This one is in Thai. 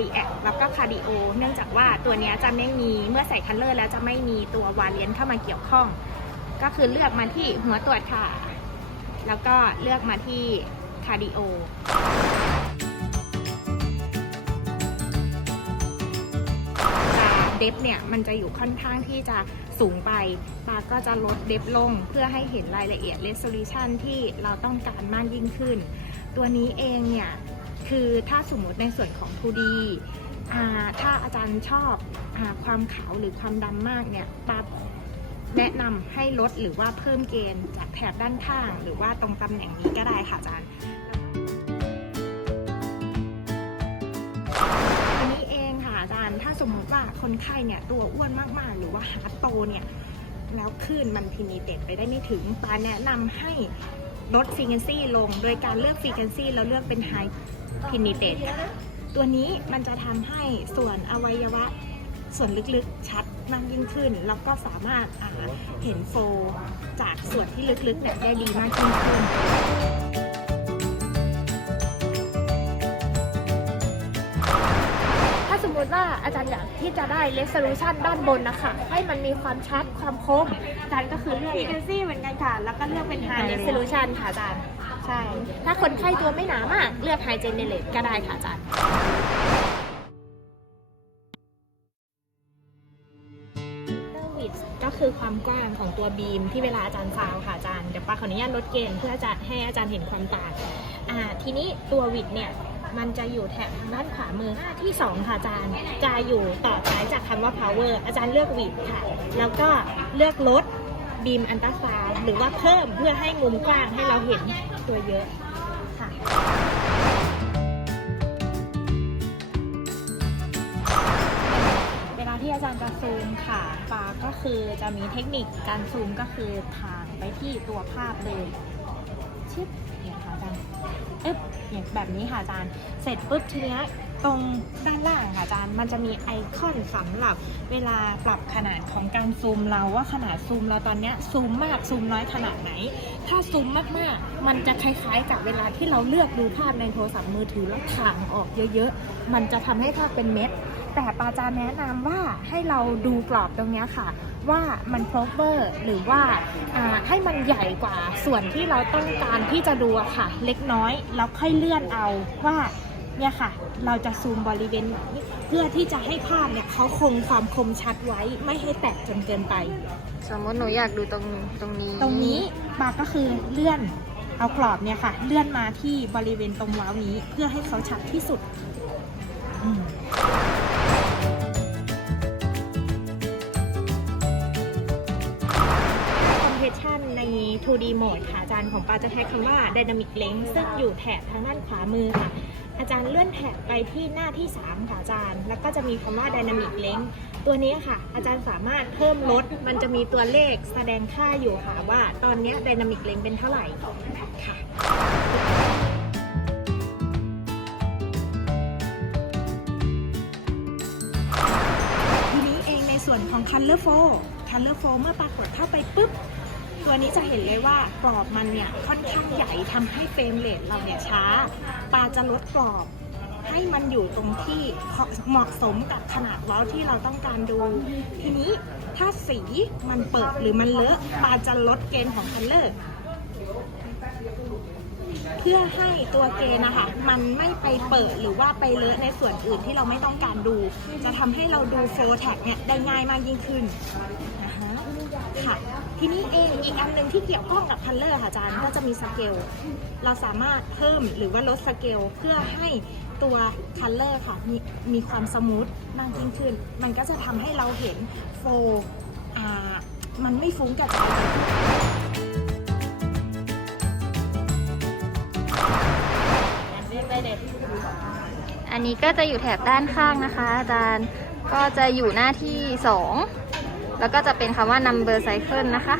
ดีแอคแล้วก็คาร์ดิโอ เนื่องจากว่าตัวนี้จะไม่มีเมื่อใส่คัลเลอร์แล้วจะไม่มีตัววาเลียนเข้ามาเกี่ยวข้อง ก็คือเลือกมาที่หัวตรวจค่ะ แล้วก็เลือกมาที่คาร์ดิโอเดฟเนี่ยมันจะอยู่ค่อนข้างที่จะสูงไปปาก็จะลดเดฟลงเพื่อให้เห็นรายละเอียด resolution ที่เราต้องการมากยิ่งขึ้น ตัวนี้เองเนี่ย คือถ้าสมมติในส่วนของ 2D อ่าถ้าอาจารย์ชอบอความขาวหรือความดำมากเนี่ยปาแนะนำให้ลดหรือว่าเพิ่มเกณฑ์จากแถบด้านข้าง หรือว่าตรงตำแหน่งนี้ก็ได้ค่ะอาจารย์อันนี้เองค่ะอาจารย์ ถ้าสมมติว่าคนไข้เนี่ยตัวอ้วนมากๆ หรือว่าฮาร์ดโตเนี่ยแล้วคลื่นมันพินีเต็ดไปได้ไม่ถึงปาแนะนำให้ลดฟรีเ q นซี่ลง โดยการเลือกฟรีเ q นซี่แล้วเลือกเป็นไฮ พินิเตตตัวนี้มันจะทำให้ส่วนอวัยวะส่วนลึกๆชัดมากยิ่งขึ้น แล้วก็สามารถเห็นโฟลจากส่วนที่ลึกๆเนี่ยได้ดีมากยิ่งขึ้น ติว่าอาจารย์อยากที่จะได้ resolution ด้านบนนะคะ ให้มันมีความชัดความคมอาจารย์ก็คือเลือก frequency เหมือนกันค่ะ แล้วก็เลือกเป็น high resolution ค่ะอาจารย์ ใช่ ถ้าคนไข้ตัวไม่หนามาก เลือก high generate ก็ได้ค่ะอาจารย์ width ก็คือความกว้างของตัวบีมที่เวลาอาจารย์ซาวค่ะอาจารย์ เดี๋ยวปาขออนุญาตลดเกณฑ์เพื่อจะให้อาจารย์เห็นความต่างอ่าทีนี้ตัววิดเนี่ย มันจะอยู่แถบทางด้านขวามือหน้าที่ 2 ค่ะอาจารย์ จะอยู่ต่อท้ายจากคำว่า power อาจารย์เลือกวิดค่ะ แล้วก็เลือกลดบีมอันตราซาวหรือว่าเพิ่มเพื่อให้มุมกว้างให้เราเห็นตัวเยอะค่ะเวลาที่อาจารย์จะซูมค่ะปาก็คือจะมีเทคนิคการซูมก็คือถ่างไปที่ตัวภาพเลย ชิปเนี่ย ค่ะอาจารย์อึ๊ะแบบนี้ค่ะอาจารย์ เสร็จปุ๊บทีเนี้ย ตรงด้านล่างค่ะอาจารย์มันจะมีไอคอนสำหรับเวลาปรับขนาดของการซูมเราว่าขนาดซูมเราตอนเนี้ยซูมมากซูมน้อยขนาดไหน ถ้าซูมมากๆ มันจะคล้ายๆ กับเวลาที่เราเลือกดูภาพในโทรศัพท์มือถือแล้วถ่างออกเยอะๆ มันจะทำให้ภาพเป็นเม็ด แต่ปาจาแนะนำว่าให้เราดูกรอบตรงนี้ค่ะ ว่ามันโ r เ e อร์หรือว่าให้มันใหญ่กว่าส่วนที่เราต้องการที่จะดูค่ะ เล็กน้อยแล้วค่อยเลื่อนเอาว่า เนี่ยค่ะ เราจะซูมบริเวณไหนเพื่อที่จะให้ภาพเนี่ยเขาคงความคมชัดไว้ไม่ให้แตกจนเกินไป สมมติหนูอยากดูตรงตรงนี้ ตรงนี้ปาก็คือเลื่อนเอากรอบเนี่ยค่ะ เลื่อนมาที่บริเวณตรงว้าวนี้เพื่อให้เขาชัดที่สุด อืม 2D mode ค่ะอาจารย์ของปาจะใช้คำว่า dynamic length ซึ่งอยู่แถบทางด้านขวามือค่ะ อาจารย์เลื่อนแถบไปที่หน้าที่ 3 ค่ะอาจารย์ แล้วก็จะมีคำว่า dynamic length ตัวนี้ค่ะ อาจารย์สามารถเพิ่มลด มันจะมีตัวเลขแสดงค่าอยู่ค่ะว่า ตอนนี้ dynamic length เป็นเท่าไหร่ค่ะทีนี้เองในส่วนของ Color Flow Color Flow เมื่อปรากฏเข้าไปปุ๊บ ตัวนี้จะเห็นเลยว่ากรอบมันเนี่ยค่อนข้างใหญ่ทำให้เฟรมเรทเราเนี่ยช้าปาจะลดกรอบให้มันอยู่ตรงที่เหมาะสมกับขนาดเว้าที่เราต้องการดู ทีนี้ถ้าสีมันเปิดหรือมันเลอะปาจะลดเกณฑ์ของคัลเลอร์เพื่อให้ตัวเกณฑ์นะคะมันไม่ไปเปิดหรือว่าไปเลอะในส่วนอื่นที่เราไม่ต้องการดู จะทำให้เราดูโฟล์แท็กเนี่ยได้ง่ายมากยิ่งขึ้นนะคะค่ะ ทีนี้เองอีกอันหนึ่งที่เกี่ยวข้องกับคัลเลอร์ค่ะอาจารย์ก็จะมีสเกลเราสามารถเพิ่มหรือว่าลดสเกลเพื่อให้ตัวคัลเลอร์ค่ะมีมีความสมูทมากยิ่งขึ้น มันก็จะทำให้เราเห็นโฟอ่ามันไม่ฟุ้งกระจายอันนี้ก็จะอยู่แถบด้านข้างนะคะ อาจารย์ก็จะอยู่หน้าที่2 แล้วก็จะเป็นคำว่า number cycle นะคะ